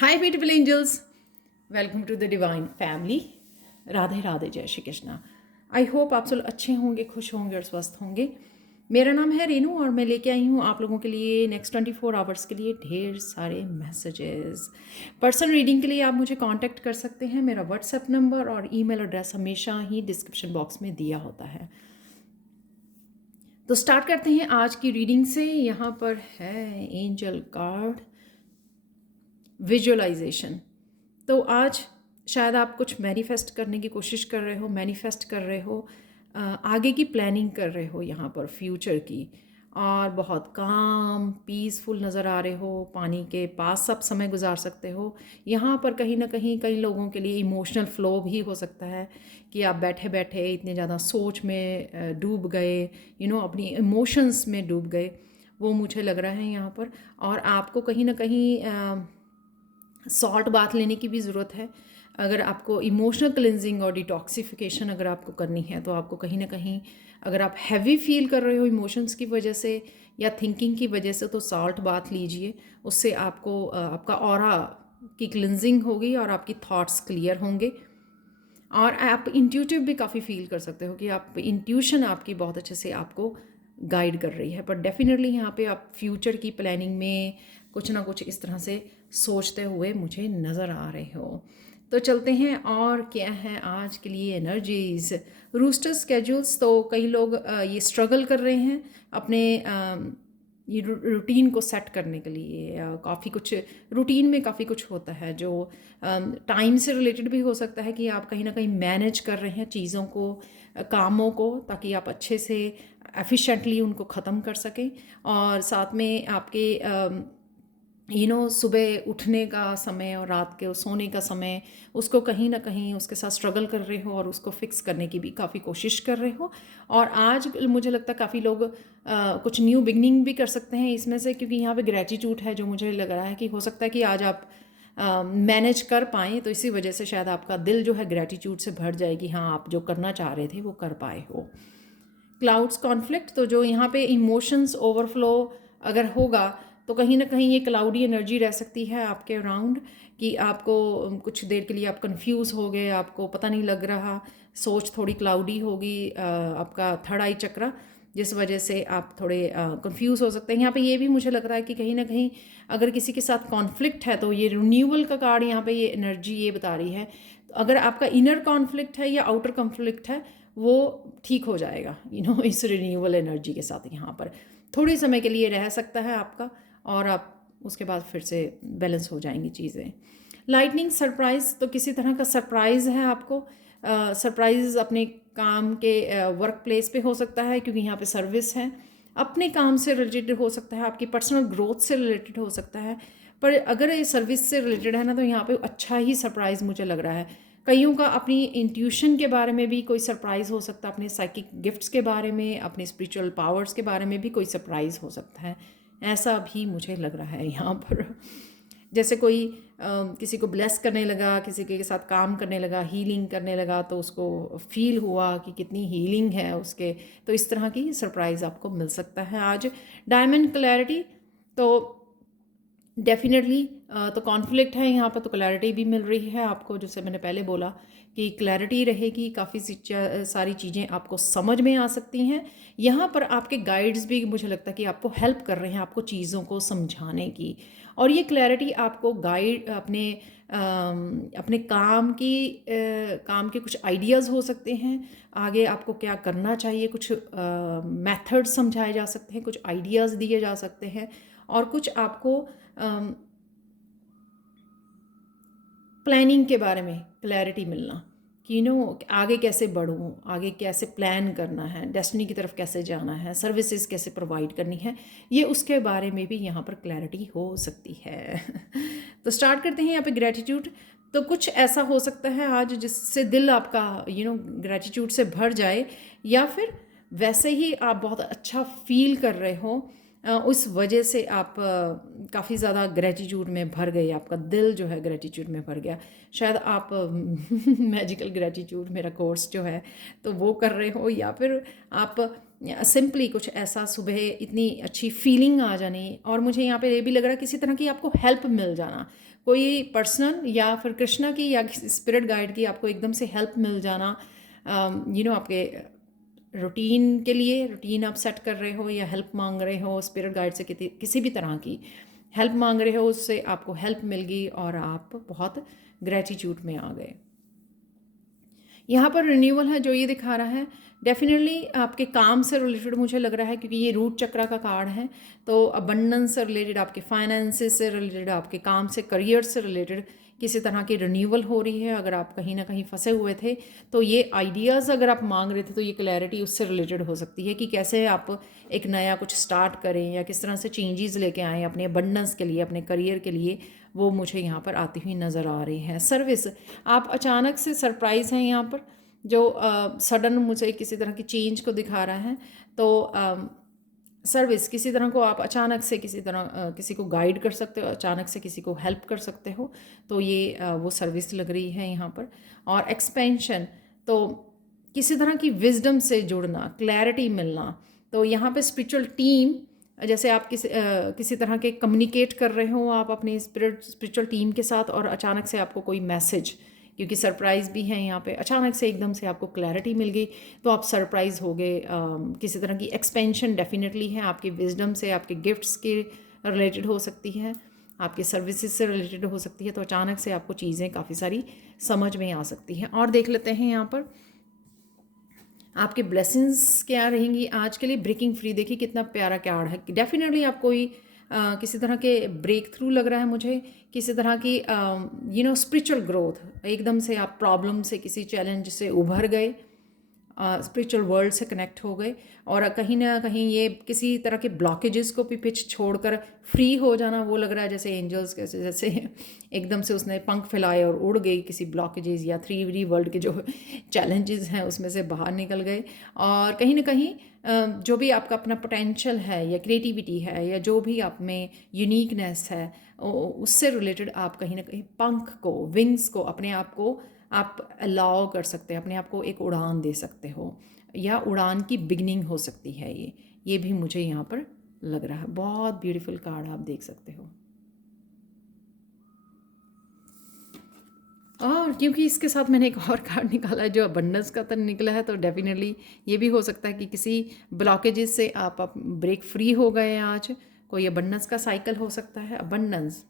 Hi beautiful angels, welcome to the divine family. Radhe Radhe, जय Shri Krishna. I hope आप सब अच्छे होंगे, खुश होंगे और स्वस्थ होंगे। मेरा नाम है रेनू और मैं लेके आई हूँ आप लोगों के लिए नेक्स्ट 24 आवर्स के लिए ढेर सारे मैसेजेस। पर्सनल रीडिंग के लिए आप मुझे कांटेक्ट कर सकते हैं। मेरा व्हाट्सएप नंबर और ईमेल एड्रेस हमेशा ही डिस्क्रिप्शन बॉक्स में दिया होता है। तो स्टार्ट करते हैं आज की रीडिंग से। यहाँ पर है एंजल कार्ड विजुअलाइजेशन। तो आज शायद आप कुछ मैनिफेस्ट करने की कोशिश कर रहे हो, मैनिफेस्ट कर रहे हो, आगे की प्लानिंग कर रहे हो यहाँ पर फ्यूचर की, और बहुत काम पीसफुल नज़र आ रहे हो। पानी के पास सब समय गुजार सकते हो। यहाँ पर कहीं ना कहीं कई लोगों के लिए इमोशनल फ्लो भी हो सकता है कि आप बैठे बैठे इतने ज़्यादा सोच में डूब गए, अपनी इमोशंस में डूब गए, वो मुझे लग रहा है यहाँ पर। और आपको कहीं ना कहीं सॉल्ट बाथ लेने की भी ज़रूरत है। अगर आपको इमोशनल क्लिनजिंग और डिटॉक्सिफिकेशन अगर आपको करनी है तो आपको कहीं ना कहीं, अगर आप हैवी फील कर रहे हो इमोशंस की वजह से या थिंकिंग की वजह से, तो सॉल्ट बाथ लीजिए। उससे आपको आपका ऑरा की क्लिनजिंग होगी और आपकी थॉट्स क्लियर होंगे। और आप इंट्यूटिव भी काफ़ी फील कर सकते हो कि आप इंट्यूशन आपकी बहुत अच्छे से आपको गाइड कर रही है। पर डेफिनेटली यहाँ पे आप फ्यूचर की प्लानिंग में कुछ ना कुछ इस तरह से सोचते हुए मुझे नज़र आ रहे हो। तो चलते हैं, और क्या है आज के लिए एनर्जीज। रूस्टर स्केड्यूल्स, तो कई लोग ये स्ट्रगल कर रहे हैं अपने ये रूटीन को सेट करने के लिए। काफ़ी कुछ रूटीन में काफ़ी कुछ होता है जो टाइम से रिलेटेड भी हो सकता है कि आप कहीं ना कहीं मैनेज कर रहे हैं चीज़ों को, कामों को, ताकि आप अच्छे से एफिशिएंटली उनको ख़त्म कर सकें। और साथ में आपके सुबह उठने का समय और रात के सोने का समय, उसको कहीं ना कहीं उसके साथ स्ट्रगल कर रहे हो और उसको फिक्स करने की भी काफ़ी कोशिश कर रहे हो। और आज मुझे लगता है काफ़ी लोग कुछ न्यू बिगनिंग भी कर सकते हैं इसमें से, क्योंकि यहाँ पे ग्रेटिट्यूड है जो मुझे लग रहा है कि हो सकता है कि आज आप मैनेज कर पाएँ। तो इसी वजह से शायद आपका दिल जो है ग्रेटिट्यूड से भर जाए कि हाँ, आप जो करना चाह रहे थे वो कर पाए हो। क्लाउड्स कॉन्फ्लिक्ट, तो जो यहाँ पे इमोशंस ओवरफ्लो अगर होगा तो कहीं ना कहीं ये क्लाउडी एनर्जी रह सकती है आपके अराउंड, कि आपको कुछ देर के लिए आप कंफ्यूज हो गए, आपको पता नहीं लग रहा, सोच थोड़ी क्लाउडी होगी, आपका थर्ड आई चक्रा, जिस वजह से आप थोड़े कंफ्यूज हो सकते हैं। यहाँ पे ये भी मुझे लग रहा है कि कहीं ना कहीं अगर किसी के साथ कॉन्फ्लिक्ट है तो ये रिन्यूअल का कार्ड यहाँ पे ये एनर्जी ये बता रही है। तो अगर आपका इनर कॉन्फ्लिक्ट है या आउटर कॉन्फ्लिक्ट है वो ठीक हो जाएगा, इस रिन्यूअल एनर्जी के साथ। यहाँ पर थोड़े समय के लिए रह सकता है आपका, और आप उसके बाद फिर से बैलेंस हो जाएंगी चीज़ें। लाइटनिंग सरप्राइज़, तो किसी तरह का सरप्राइज़ है आपको। सरप्राइज़ अपने काम के वर्क प्लेस पे हो सकता है, क्योंकि यहाँ पे सर्विस है। अपने काम से रिलेटेड हो सकता है, आपकी पर्सनल ग्रोथ से रिलेटेड हो सकता है। पर अगर ये सर्विस से रिलेटेड है ना, तो यहाँ पे अच्छा ही सरप्राइज़ मुझे लग रहा है। कईयों का अपनी इंट्यूशन के बारे में भी कोई सरप्राइज़ हो सकता है, अपने साइकिक गिफ्ट्स के बारे में, अपने स्पिरिचुअल पावर्स के बारे में भी कोई सरप्राइज़ हो सकता है। ऐसा भी मुझे लग रहा है यहाँ पर। जैसे कोई किसी को ब्लेस करने लगा, किसी के साथ काम करने लगा, हीलिंग करने लगा, तो उसको फील हुआ कि कितनी हीलिंग है उसके, तो इस तरह की सरप्राइज़ आपको मिल सकता है आज। डायमंड क्लैरिटी, तो डेफिनेटली तो कॉन्फ्लिक्ट है यहाँ पर, तो क्लैरिटी भी मिल रही है आपको। जैसे मैंने पहले बोला कि क्लैरिटी रहेगी, काफ़ी सारी चीज़ें आपको समझ में आ सकती हैं। यहाँ पर आपके गाइड्स भी मुझे लगता है कि आपको हेल्प कर रहे हैं आपको चीज़ों को समझाने की। और ये क्लैरिटी आपको गाइड अपने काम के कुछ आइडियाज़ हो सकते हैं, आगे आपको क्या करना चाहिए, कुछ मेथड्स समझाए जा सकते हैं, कुछ आइडियाज़ दिए जा सकते हैं, और कुछ आपको प्लानिंग के बारे में क्लैरिटी मिलना कि आगे कैसे बढ़ूँ, आगे कैसे प्लान करना है, डेस्टिनी की तरफ कैसे जाना है, सर्विसेज कैसे प्रोवाइड करनी है, ये उसके बारे में भी यहाँ पर क्लैरिटी हो सकती है। तो स्टार्ट करते हैं यहाँ पे ग्रेटिट्यूड। तो कुछ ऐसा हो सकता है आज जिससे दिल आपका ग्रेटिट्यूड से भर जाए, या फिर वैसे ही आप बहुत अच्छा फील कर रहे हो, उस वजह से आप काफ़ी ज़्यादा ग्रेटिट्यूड में भर गए, आपका दिल जो है ग्रेटिट्यूड में भर गया। शायद आप मैजिकल ग्रेटिट्यूड मेरा कोर्स जो है तो वो कर रहे हो, या फिर आप सिंपली कुछ ऐसा सुबह इतनी अच्छी फीलिंग आ जानी, और मुझे यहाँ पे ये भी लग रहा है किसी तरह की आपको हेल्प मिल जाना, कोई पर्सनल या फिर कृष्णा की या स्पिरिट गाइड की आपको एकदम से हेल्प मिल जाना। आपके रूटीन के लिए रूटीन आप सेट कर रहे हो या हेल्प मांग रहे हो स्पिरिट गाइड से, किसी भी तरह की हेल्प मांग रहे हो, उससे आपको हेल्प मिल गई और आप बहुत ग्रेटिट्यूड में आ गए। यहाँ पर रिन्यूअल है जो ये दिखा रहा है, डेफिनेटली आपके काम से रिलेटेड मुझे लग रहा है, क्योंकि ये रूट चक्रा का कार्ड है। तो अबंडेंस से रिलेटेड, आपके फाइनेंसेस से रिलेटेड, आपके काम से, करियर से रिलेटेड किसी तरह की रिन्यूअल हो रही है। अगर आप कहीं ना कहीं फंसे हुए थे तो ये आइडियाज़ अगर आप मांग रहे थे तो ये क्लैरिटी उससे रिलेटेड हो सकती है कि कैसे आप एक नया कुछ स्टार्ट करें या किस तरह से चेंजेस लेके आएँ अपने अबंडेंस के लिए, अपने करियर के लिए, वो मुझे यहाँ पर आती हुई नज़र आ रही है। सर्विस, आप अचानक से सरप्राइज़ हैं यहाँ पर, जो सडन मुझे किसी तरह की चेंज को दिखा रहा है। तो सर्विस, किसी तरह को आप अचानक से किसी तरह किसी को गाइड कर सकते हो, अचानक से किसी को हेल्प कर सकते हो, तो ये वो सर्विस लग रही है यहाँ पर। और एक्सपेंशन, तो किसी तरह की विजडम से जुड़ना, क्लैरिटी मिलना। तो यहाँ पे स्पिरिचुअल टीम, जैसे आप किसी तरह के कम्युनिकेट कर रहे हो आप अपनी स्पिरिचुअल टीम के साथ, और अचानक से आपको कोई मैसेज, क्योंकि सरप्राइज़ भी है यहाँ पे, अचानक से एकदम से आपको क्लैरिटी मिल गई तो आप सरप्राइज़ हो गए। किसी तरह की एक्सपेंशन डेफिनेटली है, आपकी विजडम से, आपके गिफ्ट्स के रिलेटेड हो सकती है, आपके सर्विसेज से रिलेटेड हो सकती है। तो अचानक से आपको चीज़ें काफ़ी सारी समझ में आ सकती हैं। और देख लेते हैं यहाँ पर आपके ब्लेसिंग्स क्या रहेंगी आज के लिए। ब्रेकिंग फ्री, देखिए कितना प्यारा कार्ड है। डेफिनेटली आप कोई किसी तरह के ब्रेक थ्रू लग रहा है मुझे, किसी तरह की स्पिरिचुअल ग्रोथ, एकदम से आप प्रॉब्लम से, किसी चैलेंज से उभर गए, स्पिरिचुअल वर्ल्ड से कनेक्ट हो गए, और कहीं ना कहीं ये किसी तरह के ब्लॉकेजेस को भी पिच छोड़कर फ्री हो जाना, वो लग रहा है जैसे एंजल्स के जैसे एकदम से उसने पंख फैलाए और उड़ गई किसी ब्लॉकेजेस या 3D वर्ल्ड के जो चैलेंजेस हैं उसमें से बाहर निकल गए। और कहीं ना कहीं जो भी आपका अपना पोटेंशियल है या क्रिएटिविटी है या जो भी आप में यूनिकनेस है, उससे रिलेटेड आप कहीं ना कहीं पंख को, विंग्स को, अपने आप को आप अलाउ कर सकते हैं, अपने आप को एक उड़ान दे सकते हो, या उड़ान की बिगनिंग हो सकती है ये भी मुझे यहाँ पर लग रहा है। बहुत ब्यूटीफुल कार्ड आप देख सकते हो। और क्योंकि इसके साथ मैंने एक और कार्ड निकाला है जो अबंडेंस का तो निकला है, तो डेफिनेटली ये भी हो सकता है कि किसी ब्लॉकेजेस से आप ब्रेक फ्री हो गए हैं आज, कोई अबंडेंस का साइकिल हो सकता है। Abundance,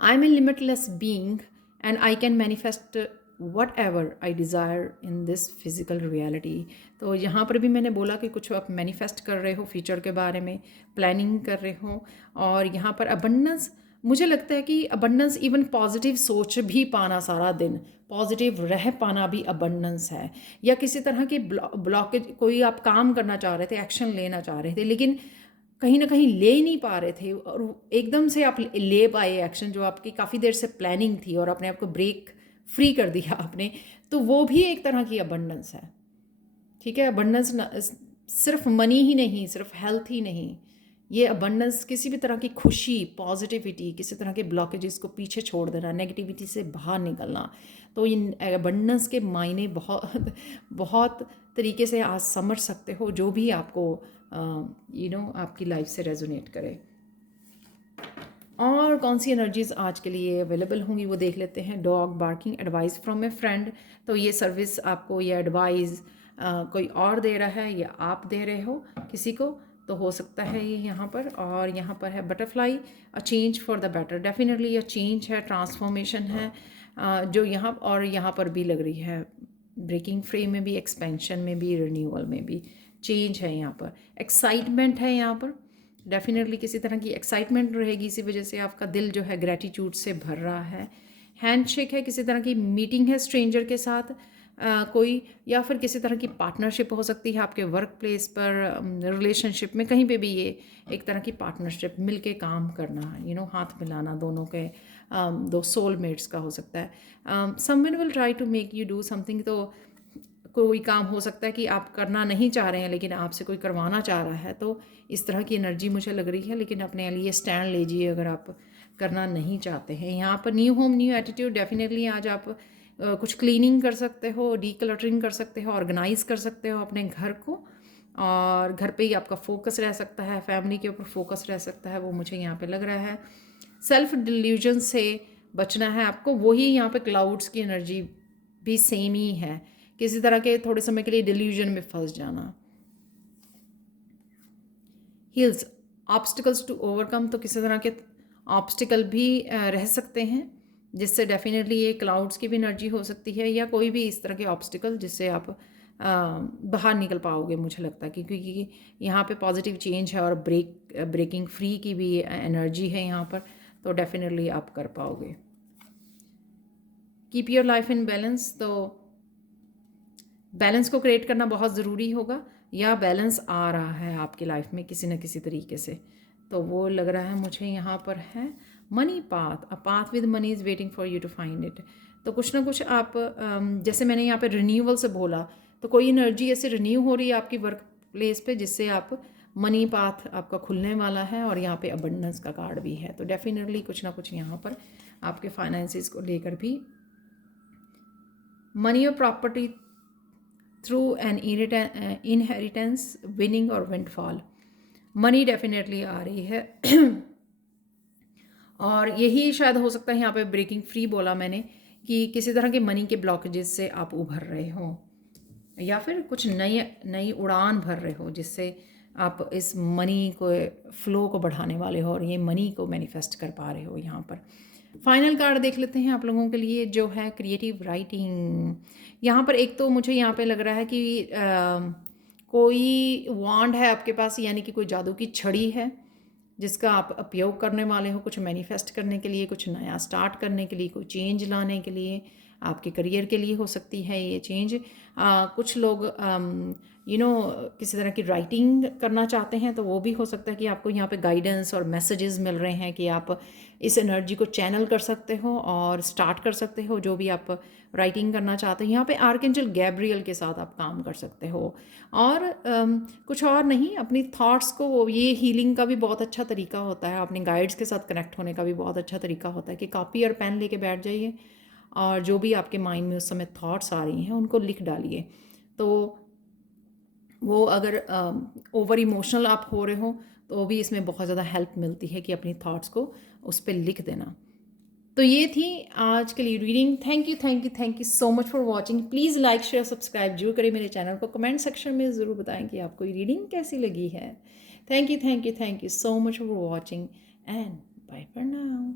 I am a limitless being and I can manifest whatever I desire in this physical reality। तो यहाँ पर भी मैंने बोला कि कुछ आप मैनिफेस्ट कर रहे हो, फ्यूचर के बारे में प्लानिंग कर रहे हो। और यहाँ पर अबंडेंस, मुझे लगता है कि अबंडेंस इवन पॉजिटिव सोच भी पाना, सारा दिन पॉजिटिव रह पाना भी अबंडेंस है। या किसी तरह की ब्लॉकेज, कोई आप काम करना चाह रहे थे, एक्शन लेना चाह रहे थे, लेकिन कहीं ना कहीं ले नहीं पा रहे थे, और एकदम से आप ले पाए एक्शन जो आपकी काफ़ी देर से प्लानिंग थी, और अपने आप को ब्रेक फ्री कर दिया आपने, तो वो भी एक तरह की अबंडेंस है। ठीक है, अबंडेंस सिर्फ मनी ही नहीं, सिर्फ हेल्थ ही नहीं, ये अबंडेंस किसी भी तरह की खुशी, पॉजिटिविटी, किसी तरह के ब्लॉकेजेस को पीछे छोड़ देना, नेगेटिविटी से बाहर निकलना। तो इन अबंडेंस के मायने बहुत बहुत तरीके से आज समझ सकते हो, जो भी आपको आपकी लाइफ से रेजोनेट करे। और कौन सी एनर्जीज आज के लिए अवेलेबल होंगी वो देख लेते हैं। Dog barking, advice from A friend, तो ये सर्विस आपको, ये एडवाइस कोई और दे रहा है या आप दे रहे हो किसी को, तो हो सकता है ये यहाँ पर। और यहाँ पर है butterfly, a change for the better, definitely ये चेंज है, ट्रांसफॉर्मेशन है जो यहाँ, और यहाँ पर भी लग रही है ब्रेकिंग फ्री में भी, एक्सपेंशन में भी, रिन्यूअल में भी चेंज है यहाँ पर। एक्साइटमेंट है यहाँ पर, डेफिनेटली किसी तरह की एक्साइटमेंट रहेगी, इसी वजह से आपका दिल जो है ग्रैटिट्यूड से भर रहा है। हैंडशेक है, किसी तरह की मीटिंग है स्ट्रेंजर के साथ कोई, या फिर किसी तरह की पार्टनरशिप हो सकती है आपके वर्क प्लेस पर, रिलेशनशिप में, कहीं पे भी ये एक तरह की पार्टनरशिप, मिलके काम करना, हाथ मिलाना दोनों के, दो सोलमेट्स का हो सकता है। Someone will try to make you do something, तो कोई काम हो सकता है कि आप करना नहीं चाह रहे हैं लेकिन आपसे कोई करवाना चाह रहा है, तो इस तरह की एनर्जी मुझे लग रही है। लेकिन अपने लिए स्टैंड लीजिए अगर आप करना नहीं चाहते हैं। यहाँ पर new home new attitude, definitely आज आप कुछ क्लीनिंग कर सकते हो, डीक्लटरिंग कर सकते हो, ऑर्गेनाइज कर सकते हो अपने घर को, और घर पे ही आपका फोकस रह सकता है, फैमिली के ऊपर फोकस रह सकता है, वो मुझे यहाँ पे लग रहा है। सेल्फ डिल्यूजन से बचना है आपको। वही यहाँ पे क्लाउड्स की एनर्जी भी सेम ही है, किसी तरह के थोड़े समय के लिए डिल्यूजन में फंस जाना। हिल्स, ऑब्स्टिकल्स टू ओवरकम, तो किसी तरह के ऑब्स्टिकल भी रह सकते हैं, जिससे डेफिनेटली ये क्लाउड्स की भी एनर्जी हो सकती है, या कोई भी इस तरह के ऑब्स्टिकल जिससे आप बाहर निकल पाओगे, मुझे लगता है क्योंकि यहाँ पे पॉजिटिव चेंज है और ब्रेकिंग फ्री की भी एनर्जी है यहाँ पर, तो डेफिनेटली आप कर पाओगे। Keep your life in balance, तो बैलेंस को क्रिएट करना बहुत ज़रूरी होगा, या बैलेंस आ रहा है आपकी लाइफ में किसी न किसी तरीके से, तो वो लग रहा है मुझे यहाँ पर है। Money path, a path with money is waiting for you to find it, तो कुछ ना कुछ आप जैसे मैंने यहाँ पे रिन्यूअल से बोला, तो कोई एनर्जी ऐसे रिन्यू हो रही है आपकी वर्क प्लेस पे, जिससे आप मनी पाथ आपका खुलने वाला है, और यहाँ पे अबंडेंस का कार्ड भी है, तो डेफिनेटली कुछ ना कुछ यहाँ पर आपके फाइनेंसिस को लेकर भी, मनी और property through an inheritance, winning और विंडफॉल, मनी डेफिनेटली आ रही है। और यही शायद हो सकता है यहाँ पे ब्रेकिंग फ्री बोला मैंने, कि किसी तरह के मनी के ब्लॉकेजेस से आप उभर रहे हो, या फिर कुछ नई नई उड़ान भर रहे हो, जिससे आप इस मनी को फ्लो को बढ़ाने वाले हो और ये मनी को मैनिफेस्ट कर पा रहे हो। यहाँ पर फाइनल कार्ड देख लेते हैं आप लोगों के लिए, जो है क्रिएटिव राइटिंग। यहाँ पर एक तो मुझे यहाँ पे लग रहा है कि कोई वांड है आपके पास, यानी कि कोई जादू की छड़ी है जिसका आप उपयोग करने वाले हो कुछ मैनिफेस्ट करने के लिए, कुछ नया स्टार्ट करने के लिए, कोई चेंज लाने के लिए, आपके करियर के लिए हो सकती है ये चेंज। कुछ लोग किसी तरह की राइटिंग करना चाहते हैं, तो वो भी हो सकता है कि आपको यहाँ पे गाइडेंस और मैसेजेस मिल रहे हैं कि आप इस एनर्जी को चैनल कर सकते हो और स्टार्ट कर सकते हो जो भी आप राइटिंग करना चाहते हो। यहाँ पे आर्कएंजल गैब्रियल के साथ आप काम कर सकते हो, और कुछ और नहीं, अपनी थॉट्स को, ये हीलिंग का भी बहुत अच्छा तरीका होता है, अपने गाइड्स के साथ कनेक्ट होने का भी बहुत अच्छा तरीका होता है कि कॉपी और पेन लेके बैठ जाइए और जो भी आपके माइंड में उस समय थॉट्स आ रही हैं उनको लिख डालिए। तो वो अगर ओवर इमोशनल आप हो रहे हो तो भी इसमें बहुत ज़्यादा हेल्प मिलती है कि अपनी थॉट्स को उस पर लिख देना। तो ये थी आज के लिए reading. Thank you so much for watching. Please like share subscribe जरूर करें मेरे चैनल को। कमेंट सेक्शन में ज़रूर बताएं कि आपको ये रीडिंग कैसी लगी है। Thank you so much for watching and bye for now.